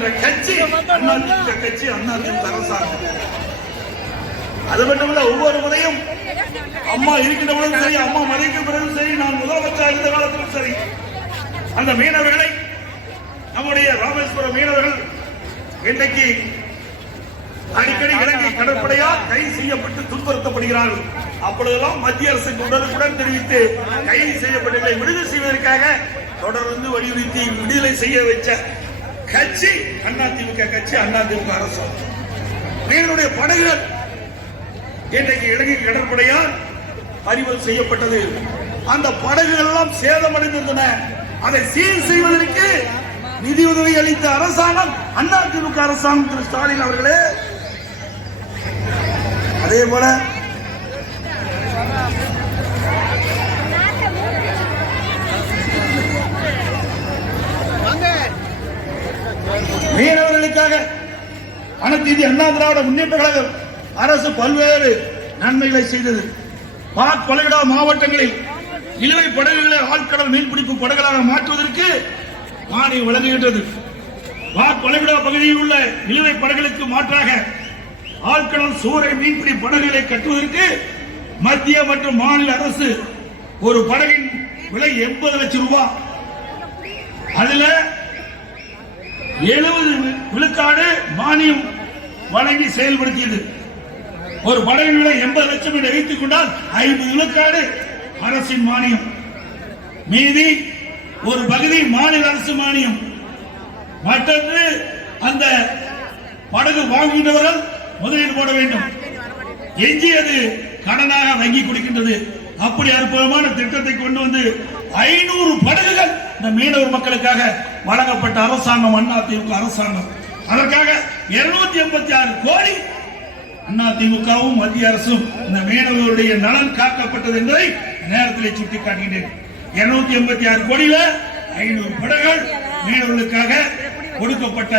இருக்கின்ற கட்சி அதிமுக கட்சி, அதிமுக அரசாங்கம். அது மட்டுமல்ல, ஒவ்வொரு முறையும் அம்மா இருக்கின்ற பொழுதும் சரி, அம்மா மறைக்கும் பிறகும் சரி, நான் முதலமைச்சர் இருந்த காலத்திலும் சரி, அந்த மீனவர்களை, நம்முடைய ராமேஸ்வரம் மீனவர்கள் இன்றைக்கு அடிக்கடி இலங்கை கடற்படையால் கைது செய்யப்பட்டு துன்புறுத்தப்படுகிறார்கள். அப்பொழுதெல்லாம் மத்திய அரசுக்கு உடனுக்குடன் தெரிவித்து கைது செய்யப்பட்டவர்களை விடுதலை செய்வதற்காக தொடர்ந்து வலியுறுத்தி விடுதலை செய்ய வச்ச கட்சி அதிமுக கட்சி, அதிமுக அரசு. மீனவருடைய படகுகள் இன்றைக்கு இலங்கை கடற்படையால் பறிமுதல் செய்யப்பட்டது. அந்த படகுகள் எல்லாம் சேதமடைந்திருந்தன. அதை சீர் செய்வதற்கு நிதியுதவி அளித்த அரசாங்கம் அதிமுக அரசாங்கம். திரு ஸ்டாலின் அவர்களே, அதே போல மீனவர்களுக்காக அனைத்து இந்திய அண்ணா திராவிட முன்னேற்ற கழகம் அரசு பல்வேறு நன்மைகளை செய்தது. பாக் கொலையிடா மாவட்டங்களில் இழுவை படகுகளை ஆழ்கடல் மீன்பிடிப்பு படகுகளாக மாற்றுவதற்கு மானியம் வழங்குகின்றது. பாக் கொலைவிடா பகுதியில் உள்ள இழுவை படகுகளுக்கு மாற்றாக ஆழ்கடல் சூறை மீன்பிடி படகுகளை கட்டுவதற்கு மத்திய மற்றும் மாநில அரசு ஒரு படகின் விலை 80 லட்சம் ரூபாய், அதுல 70 விழுக்காடு மானியம் வழங்கி செயல்படுத்தியது. ஒரு படகின் விலை 80 லட்சம் என்று வைத்துக் கொண்டால் 50 விழுக்காடு அரசின் மானியம், மீதி ஒரு பகுதி மாநில அரசு மானியம். மற்றொன்று அந்த படகு வாங்குகின்றவர்கள் முதலீடு போட வேண்டும், எஞ்சியது கடனாக வங்கி கொடுக்கின்றது. அப்படி அற்புதமான திட்டத்தை கொண்டு வந்து 500 படகுகள் இந்த மீனவர் மக்களுக்காக வழங்கப்பட்ட அரசாங்கம் அதிமுக அரசாங்கம். அதற்காக 286 கோடி அதிமுகவும் மத்திய அரசும் இந்த மீனவர்களுடைய நலன் காக்கப்பட்டது என்பதை நேரத்தில் சுட்டிக்காட்டுகின்றேன். 286 கோடியில 500 படகுகள் மீனவர்களுக்காக கொடுக்கப்பட்ட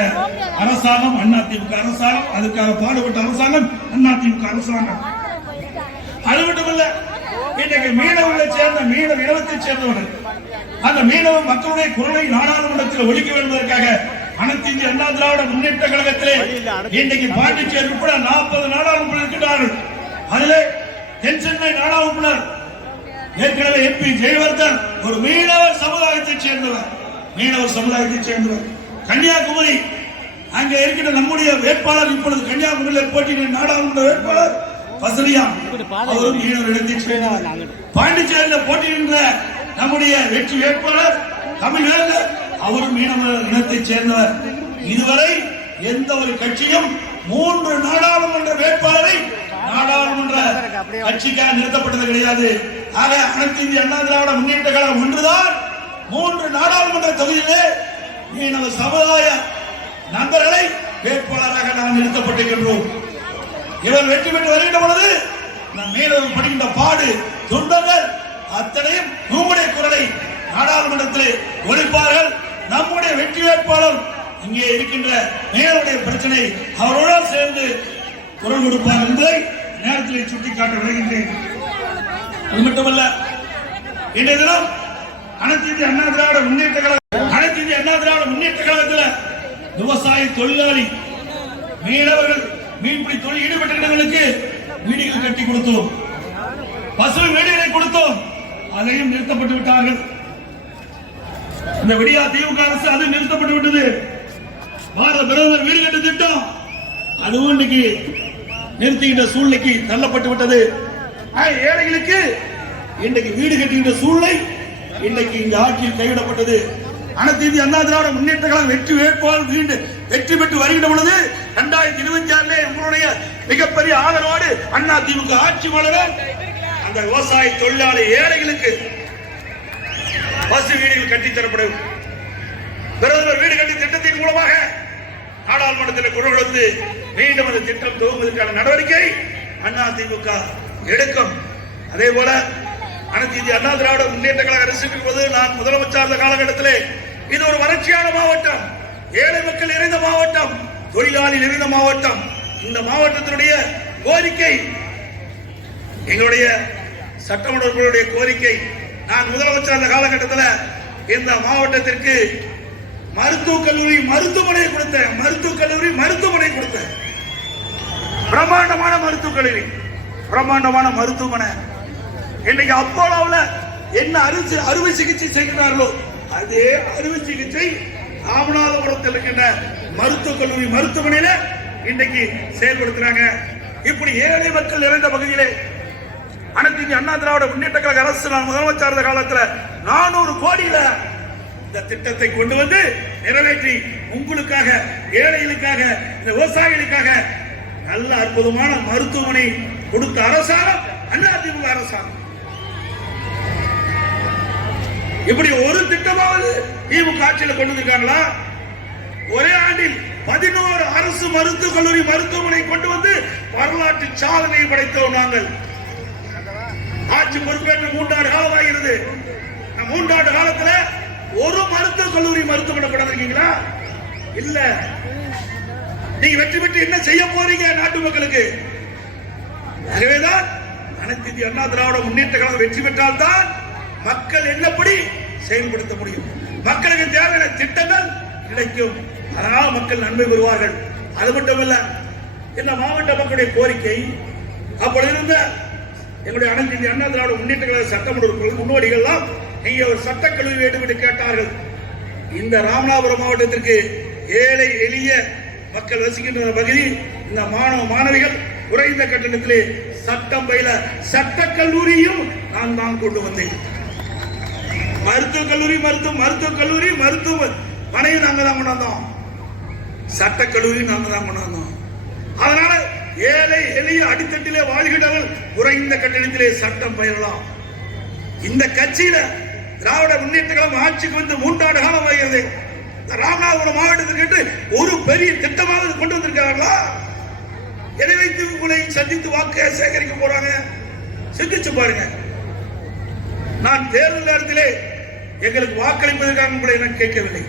அரசாங்கம் அதிமுக அரசாங்கம். அதுக்காக பாடுபட்ட அரசாங்கம் அதிமுக அரசாங்கம். அது மட்டுமல்ல, இன்றைக்கு மீனவர்களை சேர்ந்த மீனவ இனத்தை சேர்ந்தவர்கள் அந்த மீனவ மக்களுடைய குரலை நாடாளுமன்றத்தில் ஒழிக்க வேண்டுவதற்காக அனைத்து இந்திய அண்ணா திராவிட முன்னேற்ற கழகத்திலே இன்றைக்கு பாண்டிச்சேரி உட்பட 40 நாடாளுமன்ற இருக்கிறார்கள். அதிலே தென் சென்னை நாடாளுமன்றம் ஏற்கனவே எம்பி ஜெயவர்தன் ஒரு மீனவர் சமுதாயத்தைச் சேர்ந்தவர். கன்னியாகுமரி அங்கே இருக்கின்ற நம்முடைய வேட்பாளர் இப்பொழுது கன்னியாகுமரியில் போட்டியிடும் நாடாளுமன்ற வேட்பாளர் பசலியான், அவரும் மீனவர் இடத்தைச் சேர்ந்தவர். பாண்டிச்சேரியில் போட்டியிடுகின்ற நம்முடைய வெற்றி வேட்பாளர் தமிழ்வேந்தர், அவரும் மீனவர் இனத்தைச் சேர்ந்தவர். இதுவரை எந்த ஒரு கட்சியும் 3 நாடாளுமன்ற வேட்பாளரை நாடாளுமன்ற கட்சிக்காக நிறுத்தப்பட்டது கிடையாது. ஆக அனைத்து இந்திய அண்ணா திராவிட முன்னேற்ற கழகம் ஒன்றுதான் 3 நாடாளுமன்ற தொகுதியிலே மீனவ சமுதாய நண்பர்களை வேட்பாளராக நாம் நிறுத்தப்பட்டிருக்கின்றோம். இவர் வெற்றி பெற்று வருகின்ற பொழுது நம் மீனவர்கள் படுகின்ற பாடு துன்பங்கள் அத்தனையும் நம்முடைய குரலை நாடாளுமன்றத்தில் ஒழிப்பார்கள். நம்முடைய வெற்றி வேட்பாளர் இங்கே இருக்கின்ற மீனவருடைய பிரச்சனை அவரோடு சேர்ந்து குரல் கொடுப்பார் என்பதை நேரத்தில் சுட்டிக்காட்ட விளைகின்றேன். அது மட்டுமல்ல, இன்றைய தினம் அனைத்து இந்திய அண்ணா திராவிட முன்னேற்ற கழகத்தில் விவசாய தொழிலாளி மீனவர்கள் மீன்பிடி தொழில் ஈடுபட்டவர்களுக்கு வீடுகள் கட்டி கொடுத்தோம், பசு வீடுகளை கொடுத்தோம், அதையும் நிறுத்தப்பட்டு விட்டார்கள். இந்த விடியா திமுக அரசு அது நிறுத்தப்பட்டு விட்டது. பாரத பிரதமர் வீடு கட்டு திட்டம் அதுவும் இன்னைக்கு நிறுத்துகின்ற சூழ்நிலைக்கு தள்ளப்பட்டு விட்டது. ஏழைகளுக்கு இன்றைக்கு வீடு கட்டுகின்ற சூழ்நிலை இன்றைக்கு இந்த ஆட்சியில் கைவிடப்பட்டது. அனைத்து இந்திய அண்ணா திராவிட முன்னேற்ற கழகம் வெற்றி வேட்பாளர் வெற்றி பெற்று வருகின்ற பொழுது 2026 உங்களுடைய மிகப்பெரிய ஆதரவோடு அதிமுக ஆட்சி வளர அந்த விவசாய தொழிலாளி ஏழைகளுக்கு பசு வீடுகள் கட்டித்தரப்படும். பிரதமர் வீடு கட்டி திட்டத்தின் மூலமாக நாடாளுமன்றத்தில் குரல் கொடுத்து மீண்டும் அந்த திட்டம் துவங்குவதற்கான நடவடிக்கை அதிமுக எடுக்கும். அதே போல அனைத்து இந்திய அண்ணா திராவிட முன்னேற்ற கழக அரசுக்கு போது நான் முதலமைச்சர் காலகட்டத்திலே இது ஒரு வறட்சியான மாவட்டம், ஏழை மக்கள் நிறைந்த மாவட்டம், தொழிலாளி நிறைந்த மாவட்டம். இந்த மாவட்டத்தினுடைய கோரிக்கை, எங்களுடைய சட்டமன்ற கோரிக்கை, நான் முதலமைச்சர் அந்த காலகட்டத்தில் இந்த மாவட்டத்திற்கு மருத்துவக் கல்லூரி மருத்துவமனை கொடுத்த, மருத்துவக் கல்லூரி மருத்துவமனை கொடுத்த, பிரம்மாண்டமான மருத்துவக் கல்லூரி, பிரம்மாண்டமான மருத்துவமனை. இன்னைக்கு அப்போலோவில் என்ன அறுவை சிகிச்சை செய்கிறார்களோ அதே அறுவை சிகிச்சை ராமநாதபுரத்தில் இருக்கின்ற மருத்துவக் கல்லூரி மருத்துவமனையில இன்னைக்கு செயல்படுத்துறாங்க. இப்படி ஏழை மக்கள் நிறைந்த பகுதியிலே அனைத்து இந்திய அண்ணா திராவிட முன்னேற்ற கழக அரசு நான் முதலமைச்சர் காலத்தில் 400 கோடியில இந்த திட்டத்தை கொண்டு வந்து நிறைவேற்றி உங்களுக்காக, ஏழைகளுக்காக, இந்த விவசாயிகளுக்காக நல்ல அற்புதமான மருத்துவமனை கொடுத்த அரசாங்கம் அதிமுக அரசாங்கம். இப்படி ஒரு திட்டமாவது திமுக ஆட்சியில் கொண்டு வந்திருக்காங்களா? ஒரே ஆண்டில் 11 அரசு மருத்துவக் கல்லூரி மருத்துவமனை கொண்டு வந்து வரலாற்று சாதனை படைத்தோம் நாங்கள். ஆட்சி பொறுப்பேற்று 3 ஆண்டு காலம் ஆகிறது. 3 ஆண்டு காலத்துல ஒரு மருத்துவக் கல்லூரி மருத்துவமனை கொண்டு வந்திருக்கீங்களா? இல்ல. நீங்க வெற்றி பெற்று என்ன செய்ய போறீங்க நாட்டு மக்களுக்கு? ஆகவேதான் அனைத்து இந்திய அண்ணா திராவிட முன்னேற்ற கழகம் வெற்றி பெற்றால் தான் மக்கள் என்னப்படி செயல்படுத்த முடியும், மக்களுக்கு தேவையான திட்டங்கள் கிடைக்கும், அதனால் மக்கள் நன்மை பெறுவார்கள். அது மட்டுமல்ல, இந்த மாவட்ட மக்களுடைய கோரிக்கை அப்பொழுது இருந்த எங்களுடைய அனைத்து இந்திய அண்ணா திராவிட முன்னேற்ற கழக சட்டமன்ற முன்னோடிகள்லாம் நீங்க ஒரு சட்டக்கல்லூரி வேண்டும் என்று கேட்டார்கள். இந்த ராமநாதபுரம் மாவட்டத்திற்கு ஏழை எளிய மக்கள் வசிக்கின்ற பகுதி இந்த மாணவ மாணவிகள் குறைந்த கட்டணத்திலே சட்டம் பயில சட்டக்கல்லூரியும் நான் தான் கொண்டு வந்தேன். மருத்துவக் கல்லூரி மருத்துவக் கல்லூரி மருத்துவமனையும் நாங்க தான் கொண்டாந்தோம், சட்டக்கல்லூரி நாங்க தான் கொண்டாந்தோம். அதனால ஏழை எளிய அடித்தட்டிலே வாழ்கிறவர்கள் குறைந்த கட்டணத்திலே சட்டம் பயிரலாம். இந்த கட்சியில திராவிட முன்னேற்ற கழகம் ஆட்சிக்கு வந்து 3 ஆண்டு காலம் ஆகிறது. ராமநாதபுரம் மாவட்டத்திற்கு ஒரு பெரிய திட்டமாவது கொண்டு வந்திருக்கிறார்களா? எதை வைத்து உங்களை சந்தித்து வாக்கு சேகரிக்க போறாங்க? சிந்திச்சு பாருங்க. நான் தேர்தல் நேரத்திலே எங்களுக்கு வாக்களிப்பதற்காக உங்களை எனக்கு கேட்கவில்லை.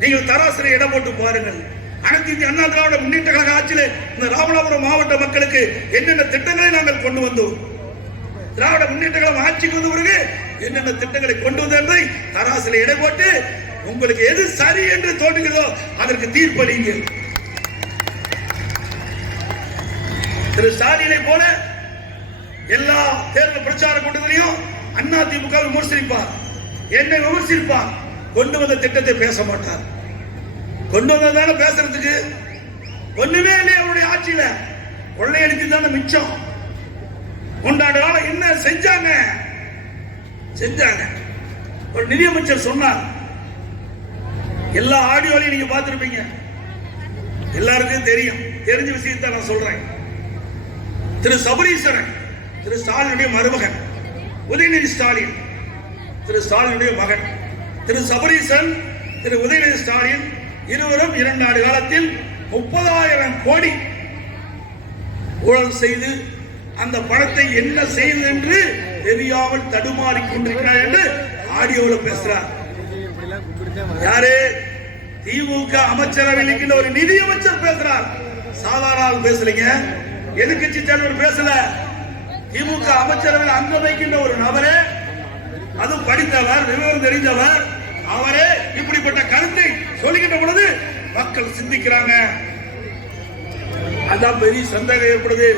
நீங்கள் தராசரி இடம் போட்டு பாருங்கள். அனைத்து இந்திய அண்ணா திராவிட முன்னேற்ற கழக ஆட்சியிலே இந்த ராமநாதபுரம் மாவட்ட மக்களுக்கு என்னென்ன திட்டங்களை நாங்கள் கொண்டு வந்தோம், திராவிட முன்னேற்ற கழகம் ஆட்சிக்கு வந்த பிறகு என்னென்ன திட்டங்களை கொண்டு வந்ததை தராசில எடை போட்டு உங்களுக்கு எது சரி என்று தோன்றுகிறதோ அதற்கு தீர்ப்பளிங்க. திரு ஸ்டாலினை போல எல்லா தேர்தல் பிரச்சார கூட்டத்திலையும் அண்ணா திமுக விமர்சிப்பார், என்னை விமர்சிப்பார், கொண்டு வந்த திட்டத்தை பேச மாட்டார். கொண்டு வந்ததான பேசுறதுக்கு ஒண்ணுமே இல்லையா? அவருடைய ஆட்சியில கொள்ளையடிச்சு தானே மிச்சம். 3 ஆண்டு காலம் என்ன செஞ்சாங்க? ஒரு நிதியமைச்சர் சொன்னார், எல்லா ஆடியோலையும் நீங்க பார்த்திருப்பீங்க, எல்லாருக்கும் தெரியும், தெரிஞ்ச விஷயத்தை நான் சொல்றேன். திரு சபரீஸ்வரன், திரு ஸ்டாலினுடைய மருமகன், உதயநிதி ஸ்டாலின் திரு ஸ்டாலினுடைய மகன், திரு சபரீசன், திரு உதயநிதி ஸ்டாலின் இருவரும் 2 ஆண்டு காலத்தில் 30,000 கோடி ஊழல் செய்து அந்த பணத்தை என்ன செய்வது என்று தெரியாமல் தடுமாறிக் கொண்டிருக்கிறார் என்று ஆடியோவில் பேசுறார். யாரு? திமுக அமைச்சரவையில் இருக்கின்ற ஒரு நிதி அமைச்சர் பேசுறார். சாதாரண பேசலீங்க, எதிர்கட்சி தலைவர் பேசல. திமுக அமைச்சரவையில் அங்க வைக்கின்ற ஒரு நபரே, அது படித்தவர், விவரம் தெரிந்தவர், அவரே இப்படிப்பட்ட கருத்தை சொல்லுகின்ற பொழுது மக்கள் சிந்திக்கிறாங்க. அதான் பெரிய சந்தேகம் ஏற்படுது.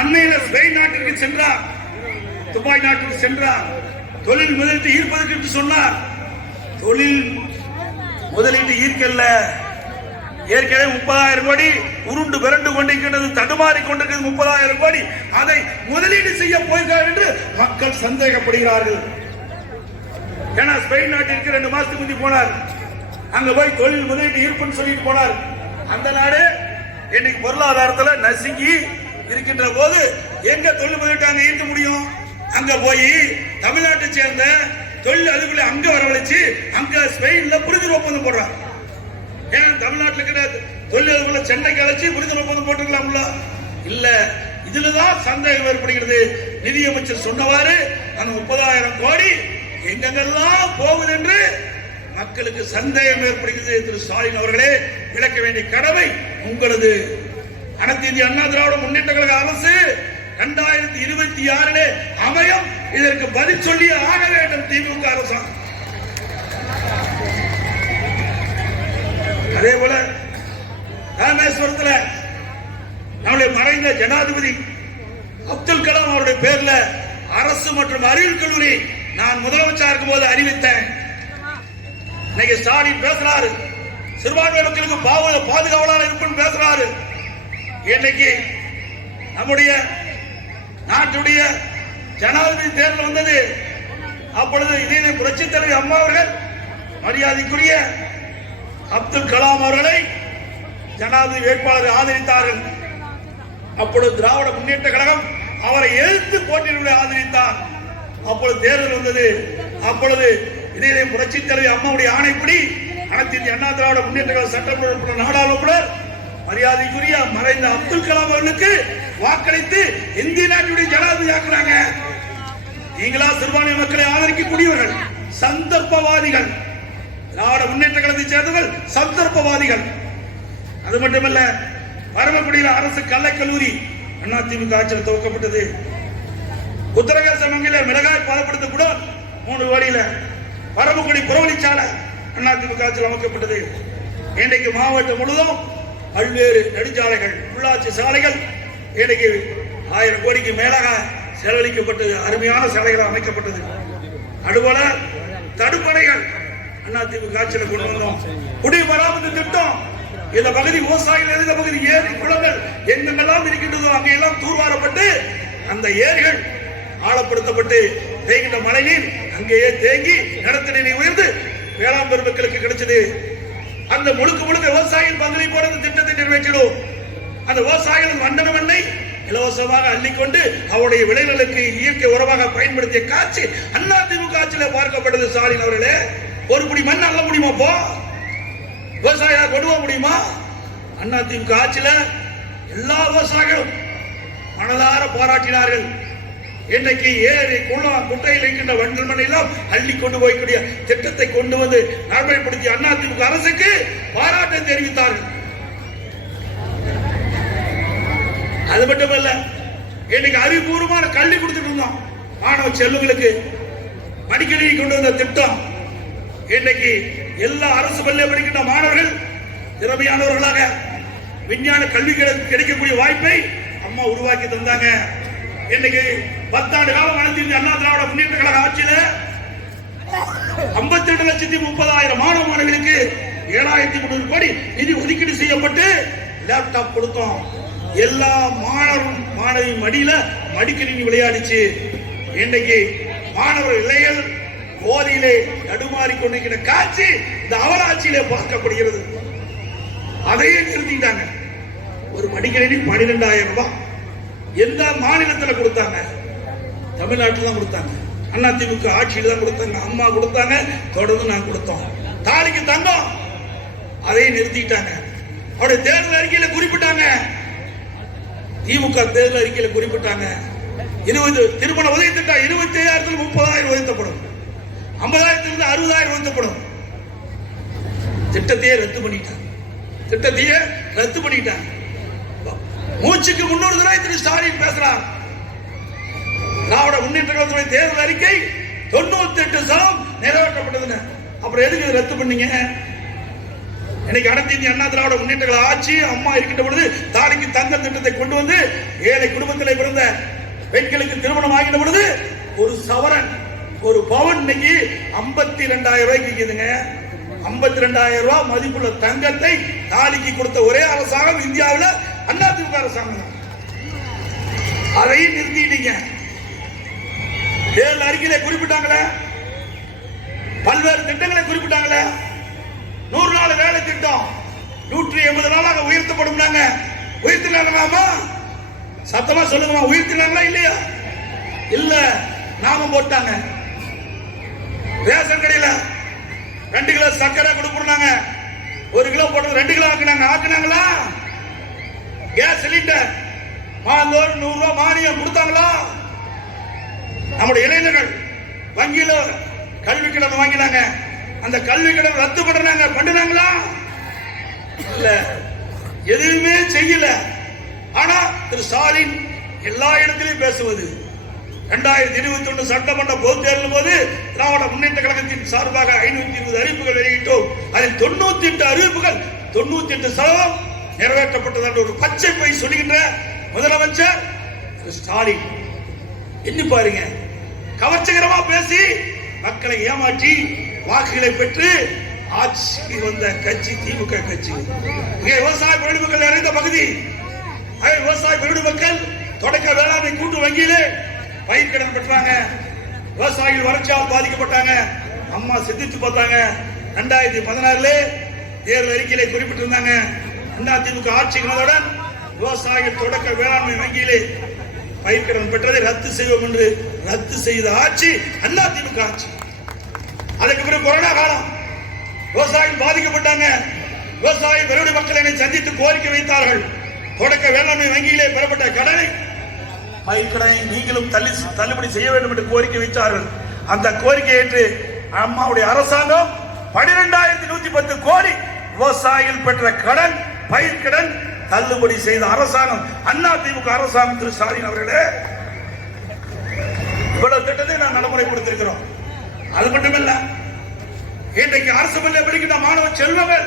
அண்மையில ஸ்பெயின் நாட்டிற்கு சென்றார், துபாய் நாட்டிற்கு சென்றார், தொழில் முதலீட்டு ஈர்ப்பதற்கு என்று சொன்னார். தொழில் முதலீட்டு ஈர்க்கல்ல, ஏற்கனவே 30,000 கோடி உருண்டு விரண்டு கொண்டிருக்கிறது, தடுமாறி கொண்டிருக்கிறது 30,000 கோடி, அதை முதலீடு செய்ய போகிறார் என்று மக்கள் சந்தேகப்படுகிறார்கள். ஏன்னா ஸ்பெயின் நாட்டிற்கு 2 மாசத்துக்கு முந்தி போனார், அங்க போய் தொழில் முதலீட்டு ஈர்ப்புன்னு சொல்லிட்டு போனார். அந்த நாடு இன்னைக்கு பொருளாதாரத்தில் நசுங்கி இருக்கின்ற போது எங்க தொழில் முதலீட்டு அங்க ஈர்க்க முடியும்? அங்க போய் தமிழ்நாட்டை சேர்ந்த தொழில் அதுக்குள்ள அங்க வரவழைச்சு அங்க ஸ்பெயின்ல புரிதல் ஒப்பந்தம் போடுறாங்க. ஏன் தமிழ்நாட்டில் இருக்கிற தொழிலாளர்களை சென்னைக்கு அழைச்சி புரிதல் ஒப்பந்தம் போட்டுக்கலாம்ல? இல்ல, இதுலதான் சந்தேகம் ஏற்படுகிறது. நிதியமைச்சர் சொன்னவாறு அந்த 30,000 கோடி எங்கெங்கெல்லாம் போகுது என்று மக்களுக்கு சந்தேகம் ஏற்படுகிறது. திரு ஸ்டாலின் அவர்களே, விளக்க வேண்டிய கடமை உங்களது. அனைத்து இந்திய அண்ணா திராவிட முன்னேற்ற கழக அரசு 2026 அமையும். இதற்கு பதில் சொல்லி ஆக வேண்டும் திமுக அரசாங்கம். அதே போல ராமேஸ்வரத்தில் நம்முடைய மறைந்த ஜனாதிபதி அப்துல் கலாம் அவருடைய பேர்ல அரசு மற்றும் அறிவியல் கல்லூரி நான் முதலமைச்சர் இருக்கும் போது அறிவித்தேன். இன்னைக்கு ஸ்டாலின் பேசுறாரு, சிறுபான்மை மக்களுக்கு பாதுகாவலாளர் இருப்புன்னு பேசுறாரு. இன்னைக்கு நம்முடைய நாட்டுடைய ஜனாதிபதி தேர்தல் வந்தது. அப்பொழுது இதே புரட்சி தலைவி அம்மா அவர்கள் மரியாதைக்குரிய அப்துல் கலாம் அவர்களை ஜனாதிபதி வேட்பாளரை ஆதரித்தார்கள். அப்பொழுது திராவிட முன்னேற்ற கழகம் அவரை எதிர்த்து போட்டியிட ஆதரித்தார். அப்பொழுது தேர்தல் வந்தது. அப்பொழுது இதே புரட்சி தலைவி அம்மாவுடைய ஆணைப்படி அனைத்து இந்திய அண்ணா திராவிட முன்னேற்ற கழக சட்டமன்ற நாடாளுமன்ற மரியாதைக்குரிய மறைந்த அப்துல் கலாம் அவர்களுக்கு வாக்களித்து இந்திய நாட்டுடைய ஜனாதிபதி ஆக்குறாங்க. நீங்களா சிறுபான்மை மக்களை ஆதரிக்கக்கூடியவர்கள் சந்தர்ப்பவாதிகள். திராவிட முன்னேற்ற கழகத்தை சேர்ந்தவர்கள் சந்தர்ப்பவாதிகள். அது மட்டுமல்ல, பரமக்குடியில் அரசு கலைக்கல்லூரி அதிமுக ஆட்சியில் துவக்கப்பட்டது. உத்தரகாச மங்கில மிளகாய் பதப்படுத்த கூட 3 கோடியில பரமக்குடி புறவழிச்சாலை அதிமுக ஆட்சியில் அமைக்கப்பட்டது. இன்றைக்கு மாவட்டம் முழுவதும் பல்வேறு நெடுஞ்சாலைகள், உள்ளாட்சி சாலைகள் இன்றைக்கு 1000 கோடிக்கு மேலாக செலவழிக்கப்பட்டது. அருமையான சாலைகள் அமைக்கப்பட்டது. அதுபோல தடுப்பணைகள் அதிமுக ஆட்சியில் கொண்டு வந்தோம். குடிமராமத்து திட்டம் இந்த பகுதி விவசாயிகள் இந்த பகுதி ஏரி குளங்கள் எங்கெல்லாம் இருக்கின்றதோ அங்கெல்லாம் தூர்வாரப்பட்டு அந்த ஏரிகள் ஆழப்படுத்தப்பட்டு பெய்கின்ற மழைநீர் அங்கேயே தேங்கி நிலத்தடி நீர் உயர்ந்து வேளாண் பெருமக்களுக்கு கிடைச்சது. அந்த முழுக்க விவசாயிகள் பங்களிப்பு போற திட்டத்தை நிறைவேற்றிடும். அந்த விவசாயிகள் மண்டன மண்ணை இலவசமாக அள்ளிக்கொண்டு அவருடைய விளைநிலங்களுக்கு இயற்கை உரமாக பயன்படுத்திய காட்சி அதிமுக ஆட்சியில் பார்க்கப்பட்டது. ஸ்டாலின் அவர்களே, ஒரு குடி மண் அள்ள முடியுமா? போ விவசாயிகளை கொண்டு போக முடியுமா? அதிமுக ஆட்சியில எல்லா விவசாயிகளும் மனதார பாராட்டினார்கள். இன்றைக்கு ஏரி குளம் குட்டையில் இருக்கின்ற வண்டல் மண்ணை எல்லாம் அள்ளி கொண்டு போய்க்கூடிய திட்டத்தை கொண்டு வந்து நடைமுறைப்படுத்திய அதிமுக அரசுக்கு பாராட்டை தெரிவித்தார்கள். அது மட்டுமல்ல, இன்னைக்கு அறிவுபூர்வமான கல்வி கொடுத்துட்டு இருந்தோம். மாணவ செல்வங்களுக்கு மடிக்கணினி கொண்டு வந்த திட்டம் இன்றைக்கு எல்லா அரசு பள்ளியில் படிக்கின்ற மாணவர்கள் திறமையானவர்களாக விஞ்ஞான கல்வி கிடைக்கக்கூடிய வாய்ப்பை அம்மா உருவாக்கி தந்தாங்க. இன்னைக்கு 10 ஆண்டு காலம் அனைத்து இந்திய அண்ணா திராவிட முன்னேற்ற கழக ஆட்சியில 52,30,000 மாணவ மாணவிகளுக்கு 7,300 கோடி நிதி ஒதுக்கீடு செய்யப்பட்டு லேப்டாப் கொடுத்தோம். எல்லா மாணவி மடியில மடிக்கணினி விளையாடிச்சு. இன்றைக்கு மாணவர் இளைஞர் போதிலே தடுமாறி கொண்டிருக்கிற காட்சி இந்த அவலாட்சியிலே பார்க்கப்படுகிறது. அதையே நிறுத்திட்டாங்க. ஒரு மடிக்கணினி 12,000 ரூபாய். எந்த மாநிலத்தில் கொடுத்தாங்க? தமிழ்நாட்டில் தான் கொடுத்தாங்க. அதிமுக ஆட்சியில் தான் கொடுத்தாங்க. அம்மா கொடுத்தாங்க, தொடர்ந்து நான் கொடுத்தோம். தாலிக்கு தங்கம் அதையே நிறுத்திட்டாங்க. அவருடைய தேர்தல் அறிக்கையில குறிப்பிட்டாங்க. திமுக தேர்தல் அறிக்கையில குறிப்பிட்டாங்க 20 திருமண உதவி திட்டம் 25,000 30,000 உயர்த்தப்படும், 50,000 60,000 உயர்த்தப்படும். திட்டத்தையே ரத்து பண்ணிட்டாங்க. மூச்சுக்கு 300 தடவை திரு ஸ்டாலின் பேசுறார். திராவிட முன்னேற்ற கழகத்துடைய தேர்தல் அறிக்கை 98% நிறைவேற்றப்பட்டது. அப்புறம் எதுக்கு ரத்து பண்ணீங்க? இன்னைக்கு அனைத்து இந்திய அண்ணா திராவிட முன்னேற்ற கழக ஆட்சி அம்மா இருக்கின்ற பொழுது தாலிக்கு தங்க திட்டத்தை கொண்டு வந்து ஏழை குடும்பத்தில் பிறந்த பெண்களுக்கு திருமணம் ஆகின்ற பொழுது ஒரு சவரன் ஒரு பவுன் இன்னைக்கு 52,000 ரூபாய்க்கு விற்குதுங்க. 52,000 ரூபாய் மதிப்புள்ள தங்கத்தை தாலிக்கு கொடுத்த ஒரே அரசாங்கம் இந்தியாவில் அதிமுக அரசாங்கம். அதையும் நிறுத்திட்டீங்க. தேர்தல் அறிக்கையில குறிப்பிட்டாங்களே, பல்வேறு திட்டங்களை குறிப்பிட்டாங்களே. 100 நாள் வேலை திட்டம் 180 நாளாக உயர்த்தப்படும். உயர்த்தினாங்களாமா? சத்தமா சொல்லுங்க, உயர்த்தினாங்களா இல்லையா? இல்ல, நாம போட்டாங்க. ரேஷன் கடையில 2 கிலோ சர்க்கரை கொடுப்பாங்க, 1 கிலோ போட்டு 2 கிலோ ஆக்குனாங்களா? கேஸ் சிலிண்டர் மாதந்தோறும் 100 ரூபாய் மானியம் கொடுத்தாங்களா? நம்முடைய இளைஞர்கள் வங்கியில கல்வி கடன் வாங்கினாங்க, அந்த கல்வி கடன் ரத்து பண்ணுனாங்களா? இல்ல, எதுவுமே செய்யல. ஆனா திரு ஸ்டாலின் எல்லா இடத்திலையும் பேசுவது. 2021 சட்டமன்ற பொதுத் தேர்தல் போது திராவிட முன்னேற்ற கழகத்தின் சார்பாக 520 அறிவிப்புகள் வெளியிட்டோம். அதில் 98 அறிவிப்புகள் 98% நிறைவேற்றப்பட்டது என்று ஒரு பச்சை பொய் சொல்லுகின்ற முதலமைச்சர் ஸ்டாலின். எண்ணி பாருங்க, கவர்ச்சிகரமா பேசி மக்களை ஏமாற்றி வாக்குகளை பெற்று ஆட்சிக்கு வந்த கட்சி திமுக கட்சி. இங்கே விவசாய பெருடு மக்கள் நிறைந்த பகுதி. விவசாய பெருடு மக்கள் தொடக்க வேளாண்மை கூட்டு வங்கியிலே பயிர்க்கடன் பெற்றாங்க. விவசாயிகள் வறட்சியால் பாதிக்கப்பட்டாங்க. அம்மா சிந்தித்து பார்த்தாங்க. 2016 தேர்தல் அறிக்கையிலே குறிப்பிட்டிருந்தாங்க, அதிமுக ஆட்சிக்கு வந்தவுடன் விவசாயிகள் தொடக்க வேளாண்மை வங்கியிலே பயிர்க்கடன் பெற்றதை ரத்து செய்வோம் என்று ரத்து செய்த ஆட்சி அதிமுக ஆட்சி. அதுக்கு பிறகு கொரோனா காலம், விவசாயிகள் பாதிக்கப்பட்டாங்க. விவசாய பெருடு மக்கள் என்னை சந்தித்து கோரிக்கை வைத்தார்கள். தொடக்க வேளாண்மை வங்கியிலே பெறப்பட்ட கடனை பயிர்க்கடனை நீங்களும் தள்ளுபடி செய்ய வேண்டும் என்று கோரிக்கை வைத்தார்கள். அந்த கோரிக்கை ஏற்று அம்மாவுடைய அரசாங்கம் 12,110 கோடி விவசாயிகள் பெற்ற கடன் பயிர்க்கடன் தள்ளுபடி செய்த அரசாங்கம் அதிமுக அரசாங்கம். திரு ஸ்டாலின் அவர்களே, இவ்வளவு திட்டத்தை நான் நடைமுறைப்படுத்திருக்கிறோம். அது மட்டுமல்ல, இன்றைக்கு அரசு பள்ளி படிக்கின்ற மாணவ செல்வங்கள்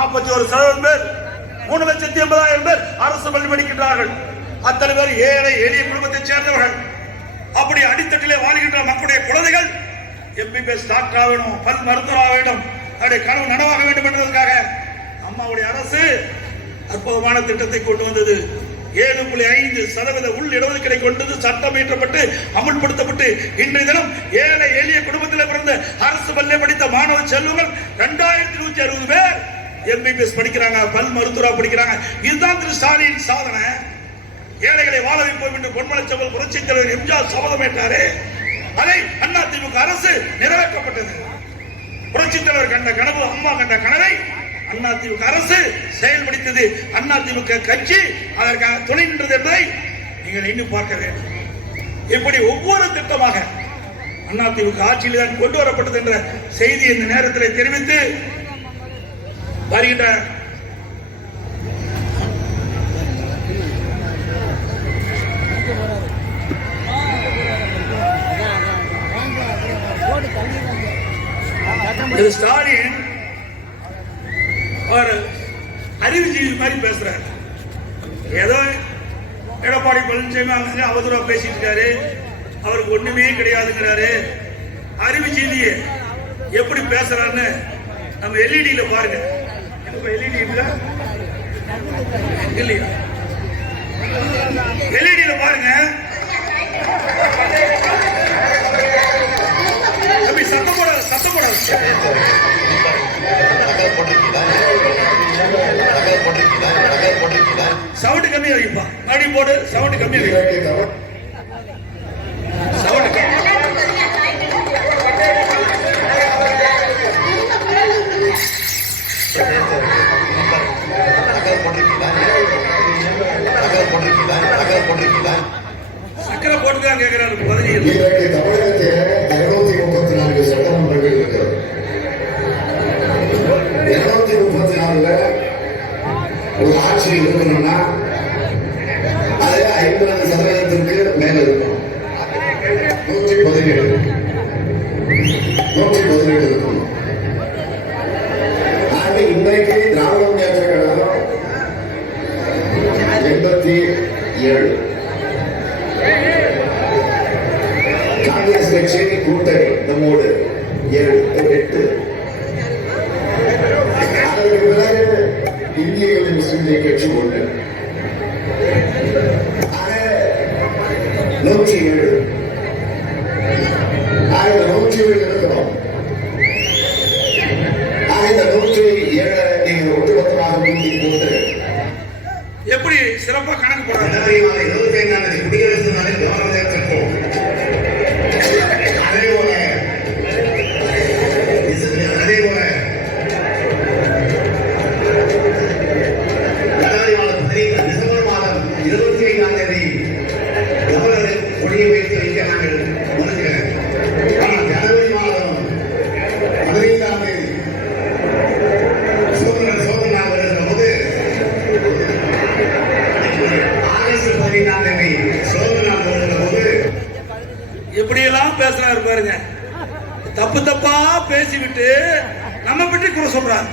41% பேர், 3,80,000 பேர் அரசு பள்ளி படிக்கின்றார்கள். அத்தனை பேர் ஏழை எளிய குடும்பத்தைச் சேர்ந்தவர்கள். அப்படி அடித்தட்டிலே வாழ்கின்ற மக்களுடைய குழந்தைகள் எம்பிபிஎஸ் டாக்டர் ஆக வேண்டும், பல் மருத்துவர் ஆக வேண்டும், அவருடைய கனவு நனவாக வேண்டும் என்பதற்காக அம்மாவுடைய அரசு அற்புதமான திட்டத்தை கொண்டு வந்தது. 7.5% உள் இடஒதுக்கீடை கொண்டது சட்டம் இயற்றப்பட்டு அமல்படுத்தப்பட்டு இன்றைய தினம் ஏழை எளிய குடும்பத்தில் பிறந்த அரசு பள்ளியை படித்த மாணவ செல்வங்கள் 2,160 பேர் எம்பிபிஎஸ் படிக்கிறாங்க, பல் மருத்துவரா படிக்கிறாங்க. இதுதான் திரு ஸ்டாலின் சாதனை. ஏழைகளை வாழ வைப்போம் என்று பொன்மலைச்செல்வன் புரட்சித் தலைவர் எம்ஜிஆர் சபதம் ஏற்றாரே, அதை அதிமுக அரசு நிறைவேற்றப்பட்டது. புரட்சித் தலைவர் கண்ட கனவு, அம்மா கண்ட கனவை அதிமுக அரசு செயல்படுத்தது. அதிமுக கட்சி அதற்காக துணை நின்றது என்பதை நீங்கள் இன்னும் பார்க்க வேண்டும். இப்படி ஒவ்வொரு திட்டமாக அதிமுக ஆட்சியில் தான் கொண்டு வரப்பட்டது என்ற செய்தி இந்த நேரத்தில் தெரிவித்து வருகின்ற ஸ்டாலின் ஒரு அறிவுஜீவி மாதிரி பேசுறாரு. ஏதோ எடப்பாடி பழனிசாமி அவதூறா பேசிட்டு இருக்காரு, அவருக்கு ஒண்ணுமே கிடையாதுங்கிறாரு. அறிவுஜீவியை எப்படி பேசுறாருன்னு நம்ம எல்இடியில பாருங்க. எல்இடி இல்லையா? எல்இடியில பாருங்க. சத்தம் போட சவுண்ட் கம்மி வைப்பா. மறுபடியும் போடு, சவுண்ட் கம்மி வை. சவுண்ட் சக்கரை போட்டுதான் கேட்கிறாரு. 234 சட்டமன்றங்கள் இருக்கிறது. 234 ஒரு ஆட்சி இருக்கணும்னா அது 50% மேல இருக்கும். 117 இருக்கணும். ஆக இன்றைக்கு திராவிட முன்னேற்ற கழகம் 87, காங்கிரஸ் கட்சி கூட்டணி நம்மோடு 8. அதற்கு பிறகு இந்திய முஸ்லிம் லீக் கட்சி 1. 107. 107 இருக்கிறோம். இந்த 107 நீங்க ஒட்டுமொத்தமாக கூட்டி போட்டு எப்படி சிறப்பா கணக்கு போடுறாங்க. 25ஆம் தேதி குடியரசு நாளில் கவனம் ஏற்போம். அதே போல ஜனவரி மாதம் டிசம்பர் மாதம் 25ஆம் தேதி கவர்னர் கொடியை வைத்து வைக்க நாங்கள் மறுக்கிறேன். ஆனால் ஜனவரி மாதம் 15ஆம் தேதி சோதனை வருகிற போது ஆகஸ்ட் 15ஆம் தேதி சோதனை வருகிற போது எப்படியெல்லாம் பேசுறாரு பாருங்க. தப்பு தப்பா பேசிவிட்டு நம்ம பற்றி குறை சொல்றாரு.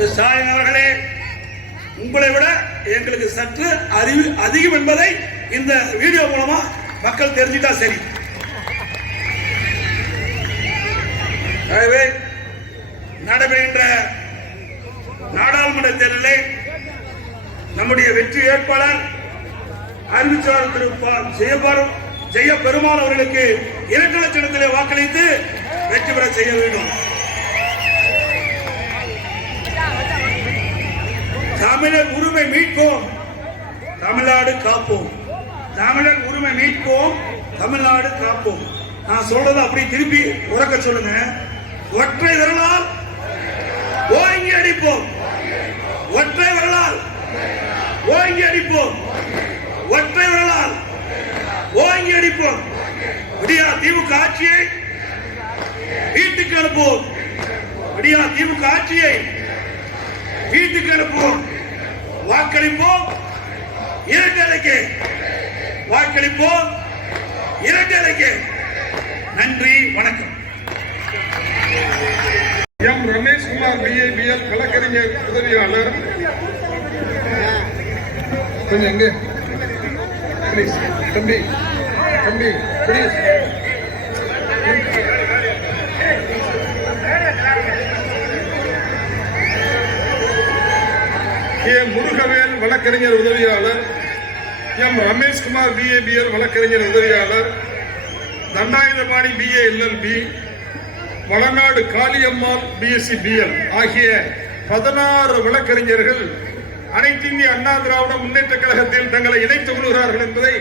ஸ்டாலின் அவர்களே, உங்களை விட எங்களுக்கு சற்று அறிவு அதிகம் என்பதை இந்த வீடியோ மூலமா மக்கள் தெரிஞ்சுட்டா சரி. ஆகவே நடைபெறுகின்ற நாடாளுமன்ற தேர்தலில் நம்முடைய வெற்றி வேட்பாளர் அறிவிச்சாளர் திரு ஜெய பெருமாள் அவர்களுக்கு இரட்டை சின்னத்திலே வாக்களித்து வெற்றி பெற செய்ய வேண்டும். தமிழர் உரிமை மீட்போம், தமிழ்நாடு காப்போம். தமிழர் உரிமை மீட்போம், தமிழ்நாடு காப்போம். நான் சொல்றது அப்படி திருப்பி உறக்க சொல்லுங்க. ஒற்றை விரலால் ஓங்கி அடிப்போம், ஒற்றை விரலால் ஓங்கி அடிப்போம், ஒற்றை விரலால் ஓங்கி அடிப்போம். விடியா திமுக ஆட்சியை வீட்டுக்கு அனுப்புவோம், விடியா திமுக ஆட்சியை வீட்டுக்கு அனுப்புவோம். வாக்களிப்போம் இரட்டைக்கு, வாக்களிப்போம் இரட்டைக்கு. நன்றி, வணக்கம். எம் ரமேஷ்குமார் பிஏபிஎல் வழக்கறிஞர் உதவியாளர். கொஞ்சம் எங்க ப்ளீஸ் தம்பி, தம்பி ப்ளீஸ். கே முருகவேல் வழக்கறிஞர் உதவியாளர். எம் ரமேஷ்குமார் பிஏபிஎல் வழக்கறிஞர் உதவியாளர். தண்டாயுதபாணி பிஏ எல்எல்பி, வளநாடு காளியம்மாள் பிஎஸ்சி பிஎல் ஆகிய 16 வழக்கறிஞர்கள் அனைத்து இந்திய அண்ணா திராவிட முன்னேற்ற கழகத்தில் தங்களை இணைத்துக் கொள்கிறார்கள் என்பதை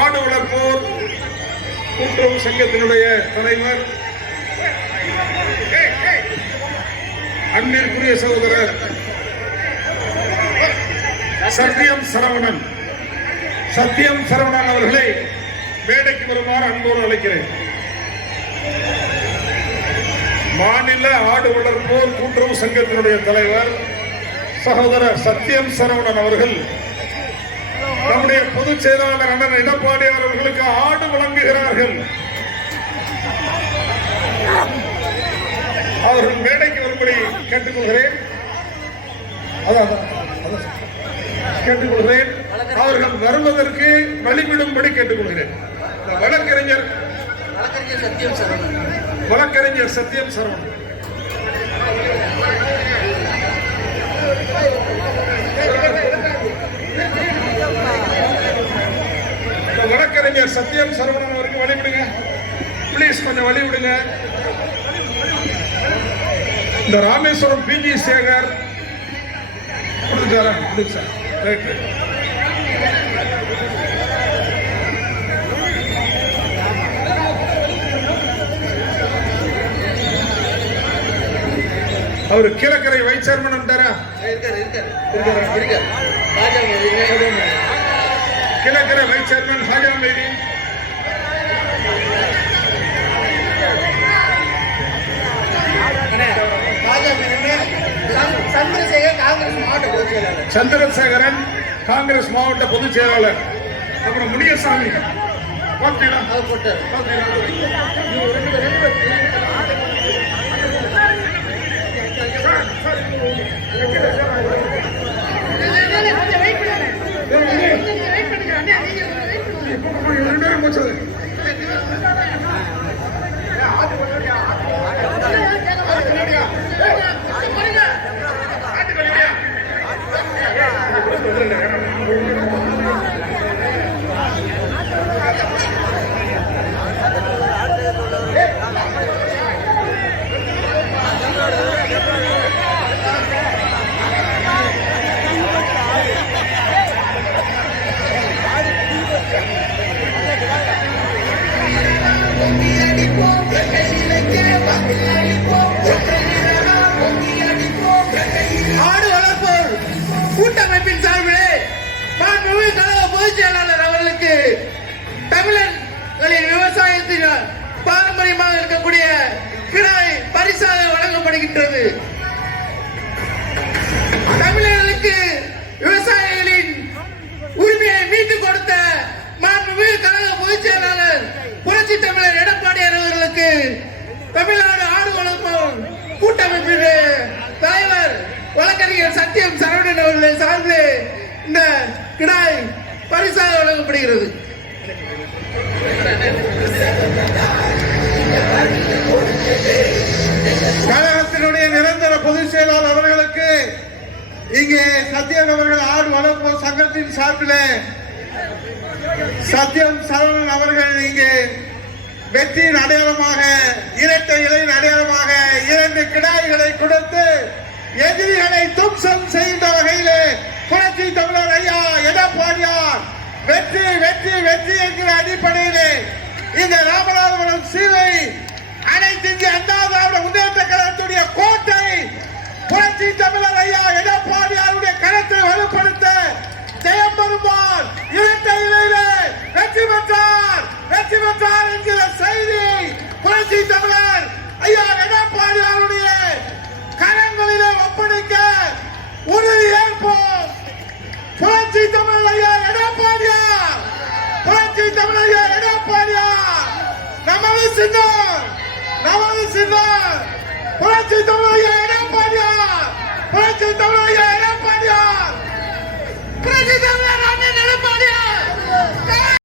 ஆடு வளர்ப்போர் கூட்டுறவு சங்கத்தினுடைய தலைவர் அன்பிற்குரிய சகோதரர் சத்தியம் சரவணன் அவர்களை மேடைக்கு வருமாறு அன்போடு அழைக்கிறேன். மாநில ஆடு வளர்ப்போர் கூட்டுறவு சங்கத்தினுடைய தலைவர் சகோதரர் சத்தியம் சரவணன் அவர்கள் நம்முடைய பொதுச் செயலாளர் அண்ணன் எடப்பாடியார் அவர்களுக்கு ஆடு வழங்குகிறார்கள். அவர்கள் மேடைக்கு வரும்படி கேட்டுக்கொள்கிறேன். கேட்டுக்கொள்கிறேன். அவர்கள் வருவதற்கு வழிவிடும்படி கேட்டுக்கொள்கிறேன். வழக்கறிஞர் சத்தியம் சரவணன் வழக்கறிஞர் சத்தியம் சரவணன் அவருக்கு வழிவிடுங்க ப்ளீஸ், கொஞ்சம் வழிவிடுங்க. இந்த ராமேஸ்வரம் பிஜி சேகர் அவரு Keelakarai vice chairman Keelakarai vice chairman Haja Medi, Chandrasekaran Congress மாவட்ட பொதுச் செயலாளர். அப்புறம் முனியசாமி ஆடு வளர்ப்போர் கூட்டமைப்பின் சார்பிலே மாண்புமிகு கழக பொதுச் செயலாளர் அவர்களுக்கு தமிழர்களின் விவசாயத்தில் பாரம்பரியமாக இருக்கக்கூடிய கிடாய் பரிசாக வழங்கப்படுகின்றது. தமிழர்களுக்கு விவசாயிகளின் உரிமையை மீட்டுக் கொடுத்த மாண்புமிகு கழக பொதுச் செயலாளர் புரட்சி தமிழர் எடப்பாடியார் அவர்களுக்கு கிடாய் பரிசாக வழங்கப்படுகிறது. கழகத்தினுடைய நிரந்தர பொதுச் செயலாளர் அவர்களுக்கு இங்கே சத்யன் அவர்கள் ஆடு வளர்ப்பு சங்கத்தின் சார்பிலே சத்யம் சரவணன் அவர்கள் இங்கே வெற்றியின் அடையாளமாக இரட்டை இலையின் அடையாளமாக 2 கிடாய்களை கொடுத்து எதிரிகளை தும்சம் செய்கின்ற வகையிலே புரட்சி தமிழர் ஐயா எடப்பாடியார் வெற்றி வெற்றி வெற்றி என்கிற அடிப்படையிலே இந்த ராமநாதபுரம் சீவை அனைத்து இந்திய அண்ணா திராவிட முன்னேற்ற கழகத்துடைய கோட்டை புரட்சி தமிழர் ஐயா எடப்பாடியாருடைய கருத்தை வலுப்படுத்த ஜெயம் பெருமாள் இரட்டை இலையிலே வெற்றி பெற்றார் என்கிற செய்தி புரட்சி தமிழர் ஐயா எடப்பாடியாருடைய கரங்களிலே ஒப்படைக்க உறுதி ஏற்போம். புரட்சி தமிழர் ஐயா எடப்பாடியார் நமது சின்னம் புரட்சி தமிழர் ஐயா எடப்பாடியார் புரட்சி தமிழர் அண்ணன் எடப்பாடியார்